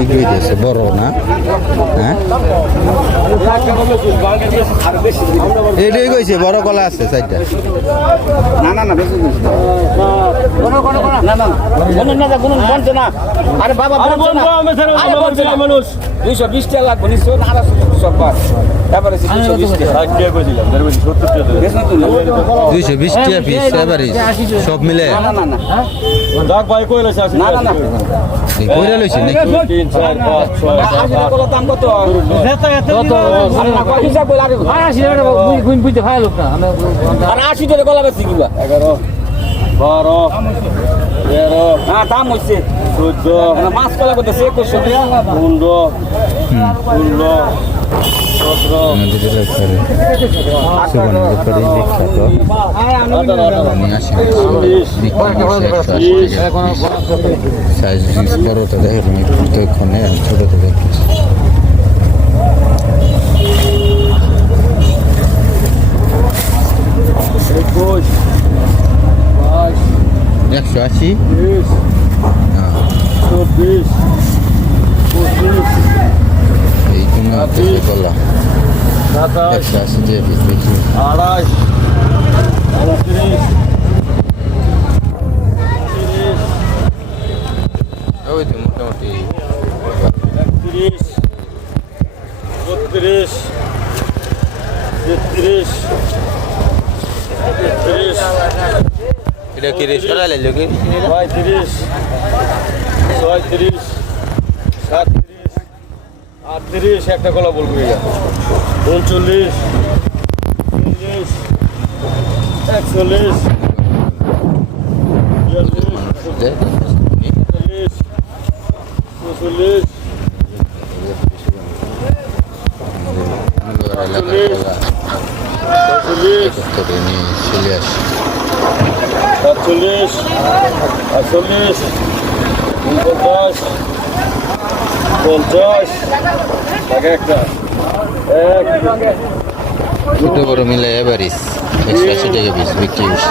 বিক্রি হইতেছে বড় না? হ্যাঁ? এটাই কইছে বড় কলা আছে চারটা। না না না না না। কোনো না কোনো বলছে না। আরে বাবা মানুষ। দুইশো বিশ টাকা লাগবে নিশ্চয় আড়াইশো সব দুইশো বিশ টাকা বেশ না তুমি দুইশো বিশ টাকা পিস এবারে সব মিলে। না না না না। না না না। কইরা লইছি নাকি? চার পাঁচ ছয় সাত। আশি টাকা কলা বেশি কিবা। এগারো। বারো তেরো হ্যাঁ দাম হচ্ছে চোদ্দ মাছ কলা করতেছে একুশশো। পনেরো ষোলো সতেরো। আমাদের এলাকার সুবর্ণ ব্যাপারী বিখ্যাত আঠারো আঠারো আমি আসি বিক্রি করছে একশো আশি টাকা সাইজ বড়টা দেখে তুমি প্রত্যেকক্ষণে ছোটটা দেখতেছি একুশ বাইশ পঁচিশ। এই জন্য সাতাশ। একশো আশি টাকা পিস দেখি তিরিশ ওই তো মোটামুটি। একত্রিশ। বত্রিশ। তেত্রিশ। তেত্রিশ। এটা কি রে সরালে লোকে পঁয়ত্রিশ ছয়ত্রিশ সাতত্রিশ আটত্রিশ একটা কলা বলব উনচল্লিশ চল্লিশ একচল্লিশ চল্লিশ চল্লিশ চল্লিশ নিয়ে চলে আসি সাতচল্লিশ আটচল্লিশ উনপঞ্চাশ পঞ্চাশ এক একটা। এক ছোট বড় মিলে এভারেজ একশো আশি টাকা পিস বিক্রি হচ্ছে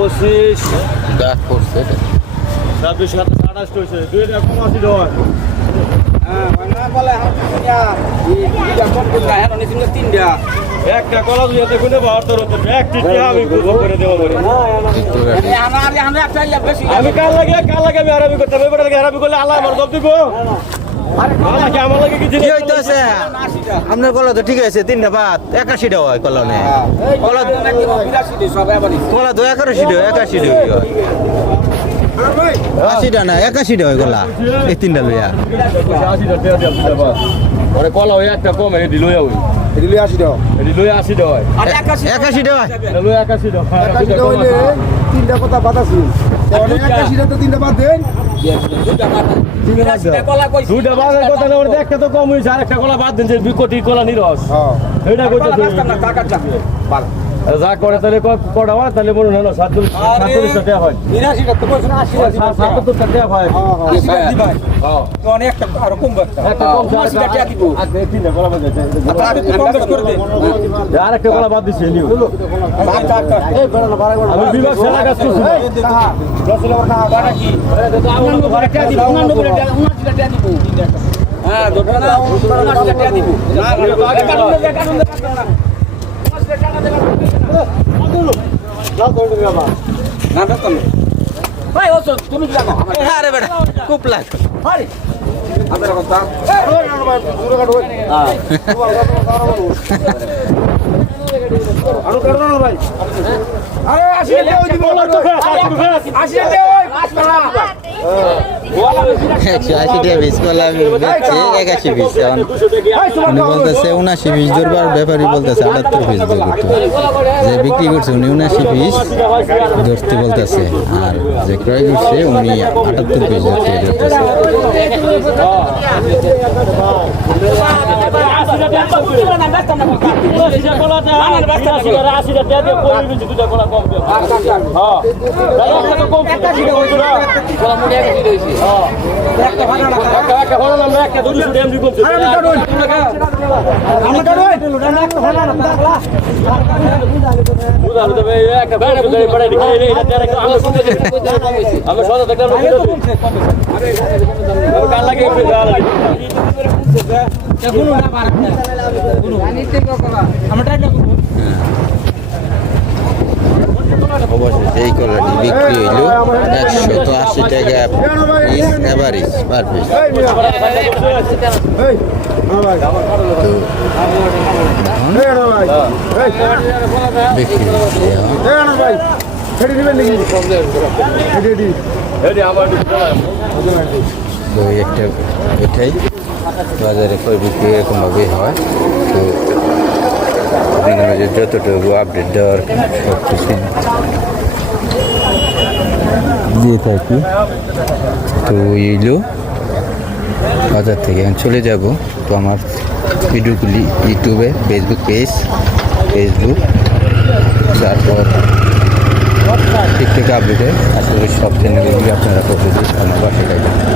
পঁচিশ। দাগ করছে। ছাব্বিশ সাতাশ আঠাশ হয়েছে। দুই রকম আশি হয় হ্যাঁ একটা কলা দুই হাতে বাহার তোর আমি করে দেবো আমি কাল লাগে কাল লাগে আমি হারামি করতে হবে লাগে হারামি করলে আল্লাহ আমার জব দিব? আল্লাহ কি আমার লাগে কি কি জিনিস হইতেছে? আপনার কলা তো ঠিক আছে তিনটা বাদ একাশিটা হয় কলা নে কলা কলা তো একাশি হয় একাশি হয়। আশিটা না একাশিটা হয় কলা এই তিনটা লইয়া। টাকা কলা হয়ে একটা কম এটি লই আউই দিলে আশি দাও এটি লই আশি হয়। আর একাশি একাশিটা হয়? লই একাশি হয়। একাশিটা হইলে তিনটা কথা বাদ আছে। একাশিটা তো তিনটা বাদ দেন। দুইটা তো কম হয়েছে আর একটা কলা বাদ দিন যে কলা নিরস এটা যা করে তাহলে কটা হয় তাহলে মনে হয় না সাতচল্লিশ সাতচল্লিশ টাকা হয় সাতাত্তর টাকা হয় হ্যাঁ অনেকটা আরও কম আর একটা কলা বাদ দিচ্ছে আচ্ছা আচ্ছা আমি বিভাগ সেরা কাজ করছি হ্যাঁ দুটো না দিব না একান্ন একান্ন না উনাশি টাকা দেবেন না বেতন ভাই ও তো তুমি কি জানো? আরে বেটা খুব লাগ আরে আপনার কথা আরও করো না আসি একশো একাশি এখন। উনি বলতেছে উনাশি পিস ধরবার ব্যাপারই বলতেছে, আটাত্তর পিস ধরতে। যে বিক্রি করছে উনি উনাশি পিস ধরতে বলতেছে, আর যে ক্রয় করছে উনি আটাত্তর আমরা অবশেষে এই কলাটি বিক্রি হইল একশো তো আশি টাকা পিস পার পিস বিক্রি একটা এটাই বাজারে কই বিক্রি এরকমভাবেই হয়। তো যতটুকু আপডেট দেওয়ার সব কিছু দিয়ে থাকি। তো এইগুলো বাজার থেকে। এখন চলে যাব তো আমার ভিডিওগুলি ইউটিউবে ফেসবুক পেজ ফেসবুক তারপর টিকটক আপডেটে আসলে সব চ্যানেলগুলি আপনারা করতে দিন আমার বাসায়